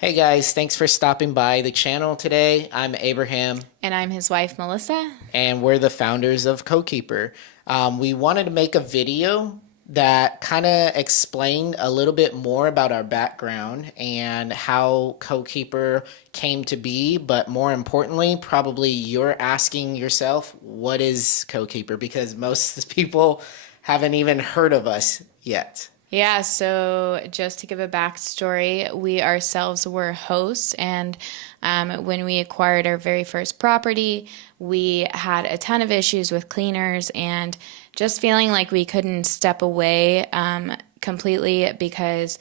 Hey guys, thanks for stopping by the channel today. I'm Abraham, And I'm his wife, Melissa. and we're the founders of CoKeeper. We wanted to make a video that kind of explained a little bit more about our background and how CoKeeper came to be, but more importantly, probably you're asking yourself, what is CoKeeper? Because most people haven't even heard of us yet. Yeah, so just to give a backstory, we ourselves were hosts, and when we acquired our very first property, we had a ton of issues with cleaners and just feeling like we couldn't step away completely because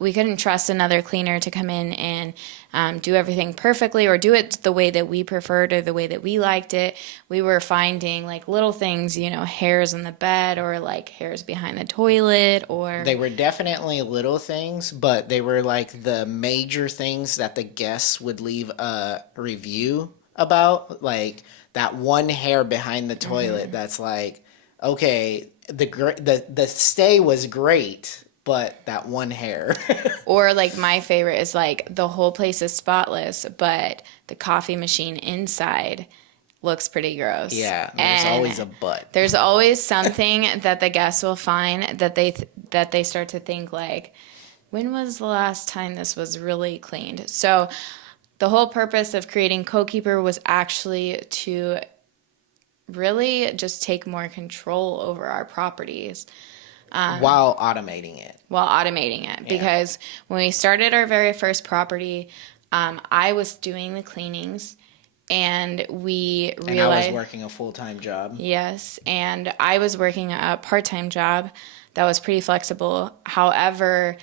we couldn't trust another cleaner to come in and do everything perfectly or do it the way that we preferred or the way that we liked it. We were finding like little things, hairs in the bed or like hairs behind the toilet or They were definitely little things, but they were like the major things that the guests would leave a review about. Like that one hair behind the toilet that's like, okay, the stay was great, but that one hair. or like my favorite is like the whole place is spotless, but the coffee machine inside looks pretty gross. Yeah, there's always And a but. there's always something that the guests will find that they start to think like, when was the last time this was really cleaned? So the whole purpose of creating CoKeeper was actually to really just take more control over our properties While automating it. while automating it. Yeah. Because when we started our very first property, I was doing the cleanings and we And I was realized, working a full-time job. yes, and I was working a part-time job that was pretty flexible. However,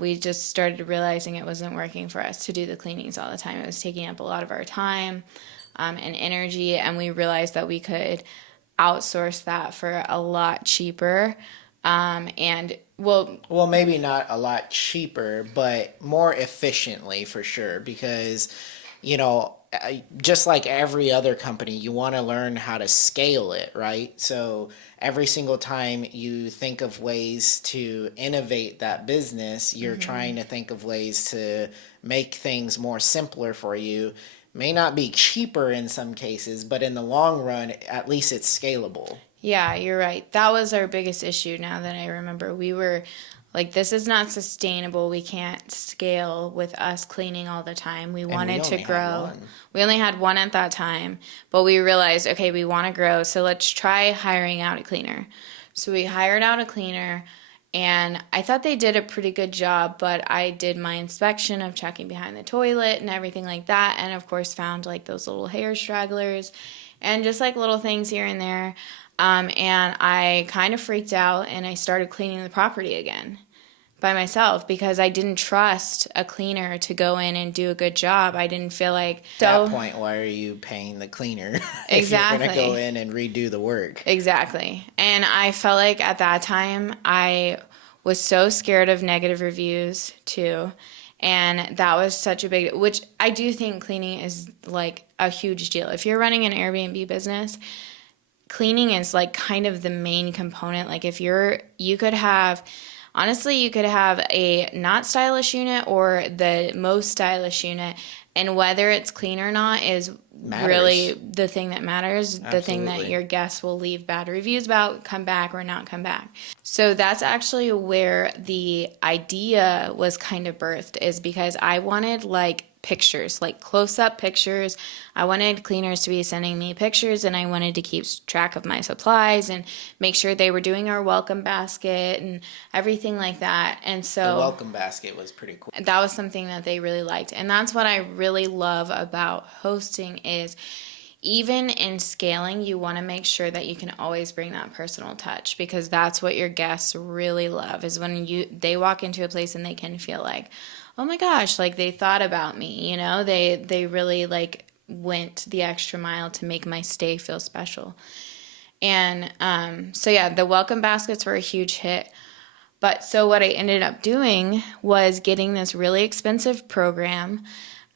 we just started realizing it wasn't working for us to do the cleanings all the time. It was taking up a lot of our time and energy, and we realized that we could outsource that for a lot cheaper. And Well, maybe not a lot cheaper, but more efficiently for sure. Because, just like every other company, you want to learn how to scale it, right? So every single time you think of ways to innovate that business, you're trying to think of ways to make things more simpler for you. May not be cheaper in some cases, but in the long run, at least it's scalable. yeah, you're right. That was our biggest issue now that I remember. We were like, this is not sustainable. We can't scale with us cleaning all the time. We And we wanted to only had grow. one. We only had one at that time, but we realized, okay, we want to grow, so let's try hiring out a cleaner. So we hired out a cleaner, and I thought they did a pretty good job, but I did my inspection of checking behind the toilet and everything like that, and of course found like those little hair stragglers and just like little things here and there. And I kind of freaked out and I started cleaning the property again by myself because I didn't trust a cleaner to go in and do a good job. I didn't feel like At that point, why are you paying the cleaner if you're going to exactly. go in and redo the work? Exactly. And I felt like at that time I was so scared of negative reviews too. And that was such a big, which I do think cleaning is like a huge deal. If you're running an Airbnb business, cleaning is like kind of the main component. Like if you could have, honestly, you could have a not stylish unit or the most stylish unit, and whether it's clean or not is really Matters. the thing that matters, the thing that Absolutely. your guests will leave bad reviews about, come back or not come back. So that's actually where the idea was kind of birthed, is because I wanted like pictures, like close up pictures. I wanted cleaners to be sending me pictures, and I wanted to keep track of my supplies and make sure they were doing our welcome basket and everything like that. And The so welcome basket was pretty cool. that was something that they really liked. And that's what I really love about hosting is even in scaling, you want to make sure that you can always bring that personal touch, because that's what your guests really love, is when they walk into a place and they can feel like, oh my gosh, like they thought about me, they really like went the extra mile to make my stay feel special. And so yeah, the welcome baskets were a huge hit. But so what I ended up doing was getting this really expensive program.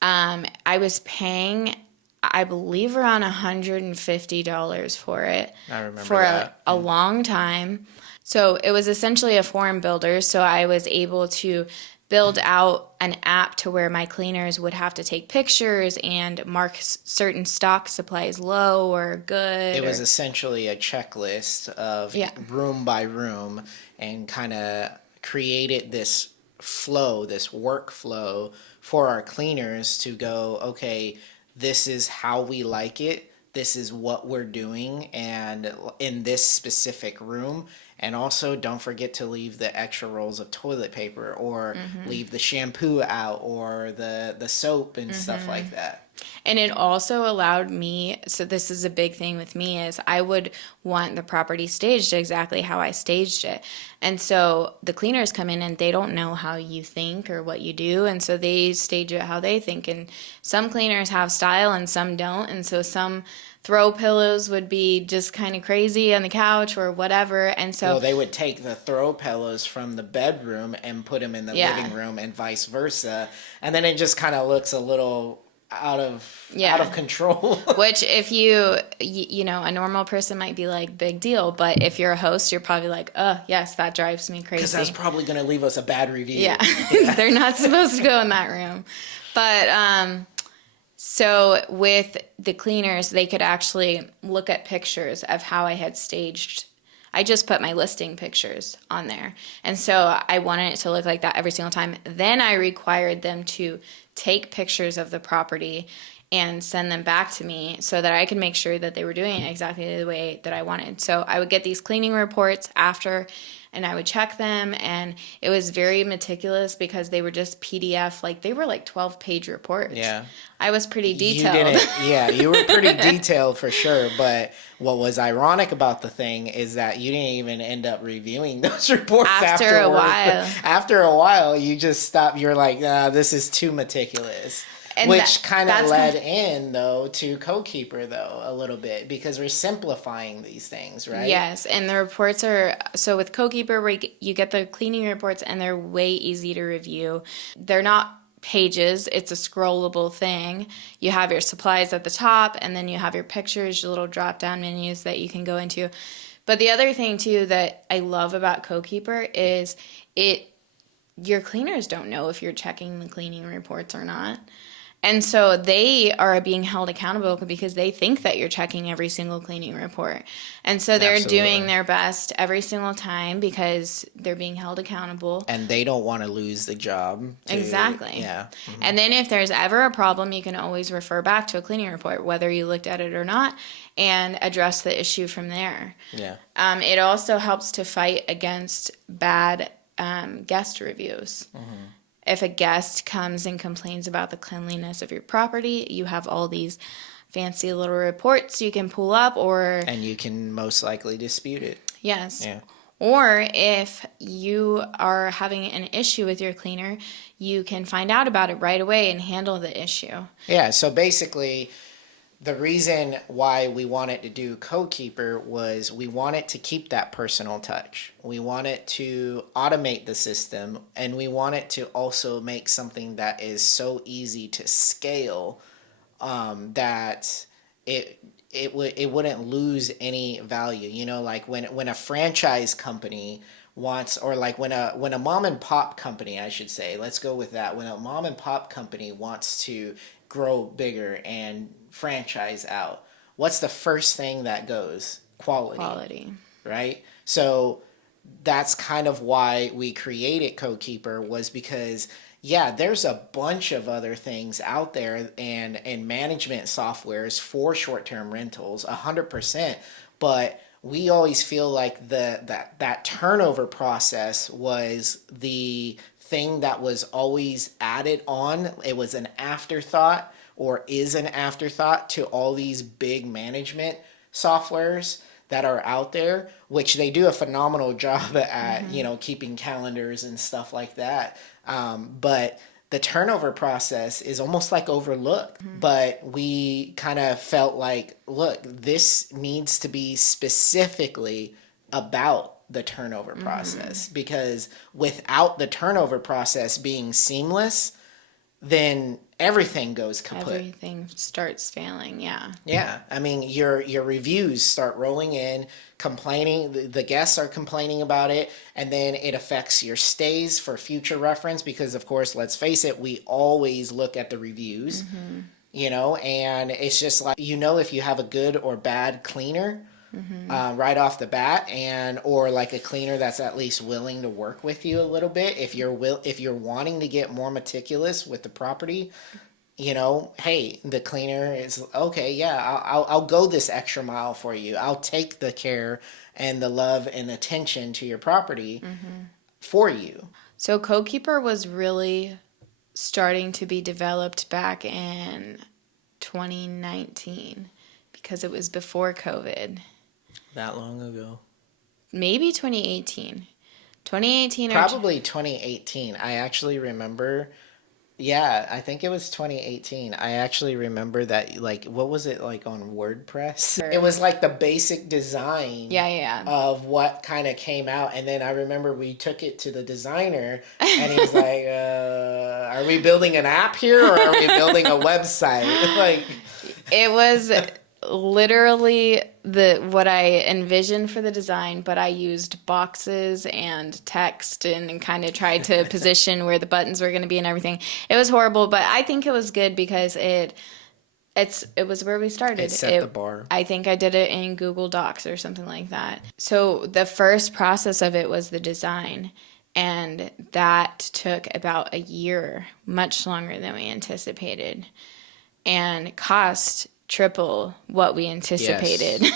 I was paying, I believe, around $150 for it I remember for that. a long time. So it was essentially a form builder. So I was able to build out an app to where my cleaners would have to take pictures and mark certain stock supplies low or good. It was essentially a checklist of Yeah. room by room, and kind of created this flow, this workflow for our cleaners to go, okay, this is how we like it. This is what we're doing, and in this specific room. And also, don't forget to leave the extra rolls of toilet paper, or leave the shampoo out, or the soap and stuff like that. And it also allowed me, so this is a big thing with me, is I would want the property staged exactly how I staged it. And so the cleaners come in and they don't know how you think or what you do. And so they stage it how they think. And some cleaners have style and some don't. And so some throw pillows would be just kind of crazy on the couch or whatever. And so Well, they would take the throw pillows from the bedroom and put them in the Yeah. living room, and vice versa. And then it just kind of looks a little out of control. which if you know, a normal person might be like, big deal. But if you're a host, you're probably like, oh, yes, that drives me crazy. Because that's probably going to leave us a bad review. Yeah, they're not supposed to go in that room. But so with the cleaners, they could actually look at pictures of how I had staged. I just put my listing pictures on there. And so I wanted it to look like that every single time. Then I required them to take pictures of the property and send them back to me so that I could make sure that they were doing it exactly the way that I wanted. So I would get these cleaning reports after, and I would check them, and it was very meticulous because they were just PDF, like they were like 12-page reports. Yeah. I was pretty detailed. You were pretty detailed for sure. But what was ironic about the thing is that you didn't even end up reviewing those reports After a afterwards. while. After a while, you just stopped. You're like, this is too meticulous. And Which kind of that's led in, though, to CoKeeper, though, a little bit, because we're simplifying these things, right? Yes, and the reports are, so with CoKeeper, where you get the cleaning reports, and they're way easy to review. They're not pages, it's a scrollable thing. You have your supplies at the top, and then you have your pictures, your little drop-down menus that you can go into. But the other thing, too, that I love about CoKeeper is your cleaners don't know if you're checking the cleaning reports or not. And so they are being held accountable because they think that you're checking every single cleaning report. And so they're doing their best every single time because they're being held accountable. And they don't want to lose the job. Exactly. Yeah. And then if there's ever a problem, you can always refer back to a cleaning report, whether you looked at it or not, and address the issue from there. Yeah. It also helps to fight against bad guest reviews. If a guest comes and complains about the cleanliness of your property, you have all these fancy little reports you can pull up, or And you can most likely dispute it. yes. Yeah. Or if you are having an issue with your cleaner, you can find out about it right away and handle the issue. Yeah, so basically, the reason why we wanted to do CoKeeper was we wanted to keep that personal touch. We wanted to automate the system, and we wanted to also make something that is so easy to scale that it wouldn't lose any value. You know, like when a franchise company wants, or like when a mom and pop company, I should say, let's go with that. When a mom and pop company wants to grow bigger and franchise out, what's the first thing that goes? Quality. Right? So that's kind of why we created CoKeeper, was because there's a bunch of other things out there and management softwares for short-term rentals, 100%, but we always feel like that turnover process was the thing that was always added on. It was an afterthought, or is an afterthought, to all these big management softwares that are out there, which they do a phenomenal job at, keeping calendars and stuff like that. But the turnover process is almost like overlooked. But we kind of felt like, look, this needs to be specifically about the turnover process, because without the turnover process being seamless, then everything goes kaput. Everything starts failing. Yeah. Yeah, I mean your reviews start rolling in, complaining. The guests are complaining about it, and then it affects your stays for future reference because, of course, let's face it, we always look at the reviews, and it's just like if you have a good or bad cleaner. Right off the bat, and or like a cleaner that's at least willing to work with you a little bit. If you're wanting to get more meticulous with the property, hey, the cleaner is okay. Yeah, I'll go this extra mile for you. I'll take the care and the love and attention to your property for you. So CoKeeper was really starting to be developed back in 2019 because it was before COVID. That long ago. Maybe 2018. 2018 or Probably 2018. I actually remember. Yeah, I think it was 2018. I actually remember that, like, what was it like on WordPress? It was like the basic design yeah. of what kind of came out. And then I remember we took it to the designer and he's like, are we building an app here or are we building a website? Like, It was literally what I envisioned for the design, but I used boxes and text and kind of tried to position where the buttons were going to be and everything. It was horrible, but I think it was good because it was where we started. It set the bar. I think I did it in Google Docs or something like that. So the first process of it was the design, and that took about a year, much longer than we anticipated, and cost triple what we anticipated. Yes.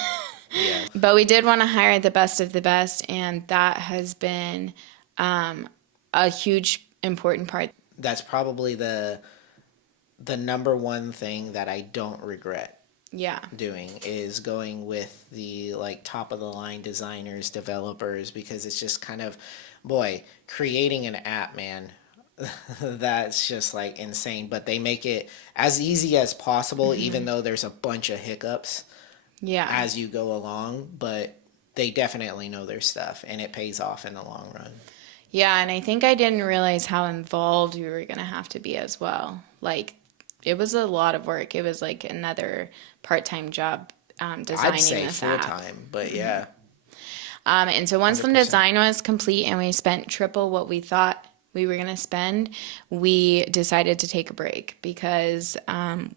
Yeah. But we did want to hire the best of the best, and that has been a huge, important part. That's probably the number one thing that I don't regret Yeah. doing is going with the like top of the line designers, developers, because it's just kind of, boy, creating an app, man. That's just like insane, but they make it as easy as possible, even though there's a bunch of hiccups Yeah. as you go along, but they definitely know their stuff and it pays off in the long run. Yeah, and I think I didn't realize how involved we were going to have to be as well. Like, it was a lot of work. It was like another part-time job designing I'd say this full app. time, but yeah. And so once the 100%. design was complete and we spent triple what we thought we were going to spend, we decided to take a break because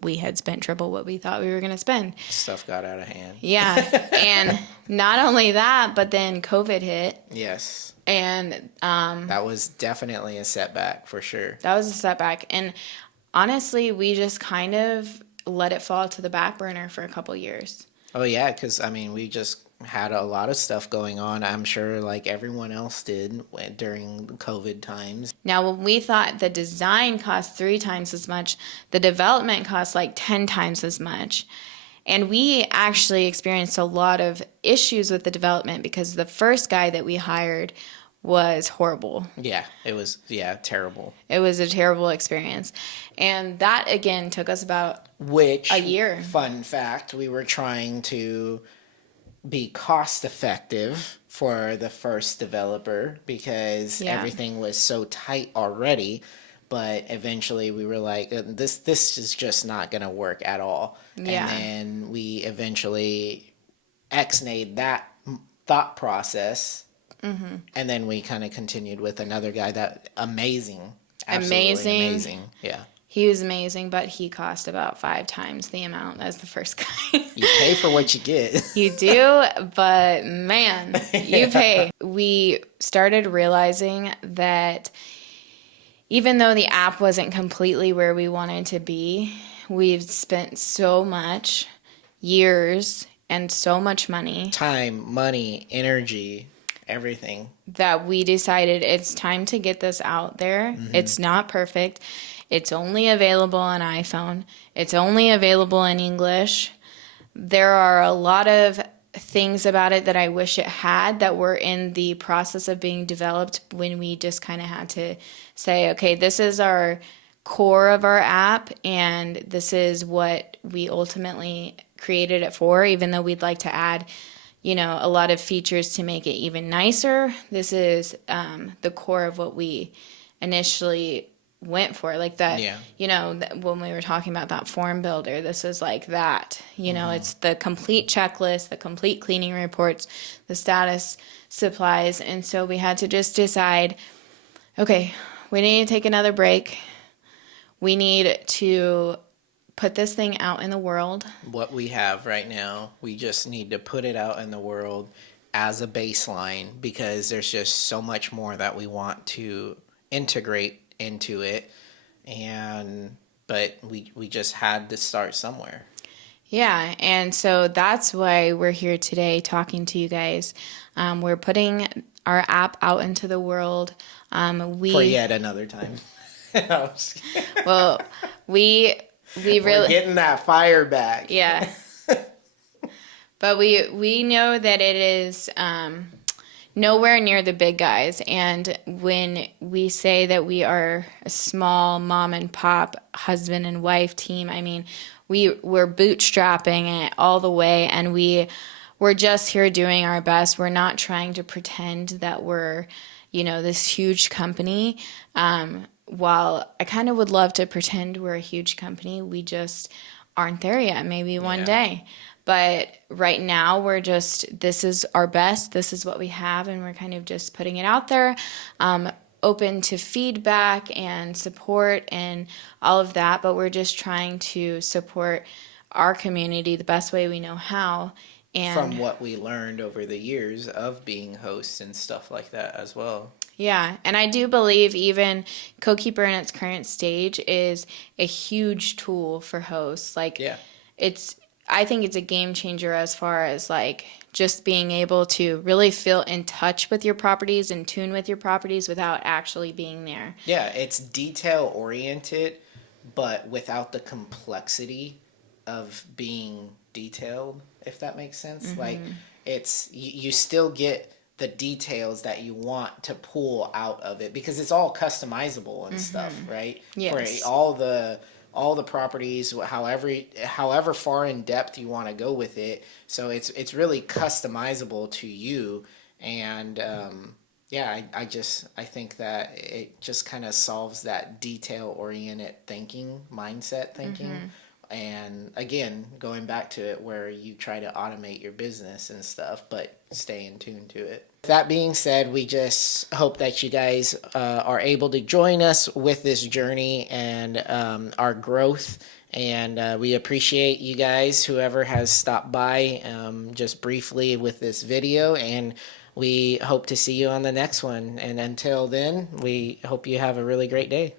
we had spent triple what we thought we were going to spend. Stuff got out of hand. Yeah. And not only that, but then COVID hit. Yes. And That was definitely a setback for sure. that was a setback. And honestly, we just kind of let it fall to the back burner for a couple years. Oh yeah, because I mean, we just had a lot of stuff going on. I'm sure, like everyone else did during COVID times. Now, when we thought the design cost 3 times as much, the development cost like 10 times as much. And we actually experienced a lot of issues with the development because the first guy that we hired was horrible. Yeah, it was terrible. It was a terrible experience. And that, again, took us about a year. Fun fact, we were trying to be cost effective for the first developer because everything was so tight already, but eventually we were like, this is just not going to work at all. Yeah. And then we eventually ex-nayed that thought process. Mm-hmm. And then we kind of continued with another guy that amazing. Amazing. Yeah. He was amazing, but he cost about 5 times the amount as the first guy. You pay for what you get. You do, but man, you pay. We started realizing that even though the app wasn't completely where we wanted to be, we've spent so much years and so much money. Time, money, energy, everything. That we decided it's time to get this out there. Mm-hmm. It's not perfect. It's only available on iPhone. It's only available in English. There are a lot of things about it that I wish it had that were in the process of being developed when we just kind of had to say, okay, this is our core of our app and this is what we ultimately created it for, even though we'd like to add, a lot of features to make it even nicer. This is the core of what we initially went for. Like that, Yeah. when we were talking about that form builder, this is like that. It's the complete checklist, the complete cleaning reports, the status supplies. And so we had to just decide, okay, we need to take another break. We need to put this thing out in the world. What we have right now, we just need to put it out in the world as a baseline, because there's just so much more that we want to integrate into it. But we just had to start somewhere. Yeah, and so that's why we're here today talking to you guys. We're putting our app out into the world. For yet another time. Well, we We're really, getting that fire back. yeah. But we know that it is nowhere near the big guys. And when we say that we are a small mom and pop husband and wife team, I mean, we're bootstrapping it all the way, and we're just here doing our best. We're not trying to pretend that we're, this huge company. While I kind of would love to pretend we're a huge company, we just aren't there yet. Maybe one day. But right now, this is our best. This is what we have, and we're kind of just putting it out there, open to feedback and support and all of that. But we're just trying to support our community the best way we know how. And from what we learned over the years of being hosts and stuff like that as well. Yeah, and I do believe even CoKeeper in its current stage is a huge tool for hosts. Like, I think it's a game changer as far as like just being able to really feel in touch with your properties and tune with your properties without actually being there. Yeah, it's detail oriented, but without the complexity of being detailed, if that makes sense. Like, it's you still get the details that you want to pull out of it, because it's all customizable and stuff, right? Yes. For all the properties, however far in depth you want to go with it. So it's really customizable to you. And I think that it just kind of solves that detail oriented mindset thinking. And again, going back to it where you try to automate your business and stuff, but stay in tune to it. That being said, we just hope that you guys are able to join us with this journey and our growth. And we appreciate you guys, whoever has stopped by just briefly with this video. And we hope to see you on the next one. And until then, we hope you have a really great day.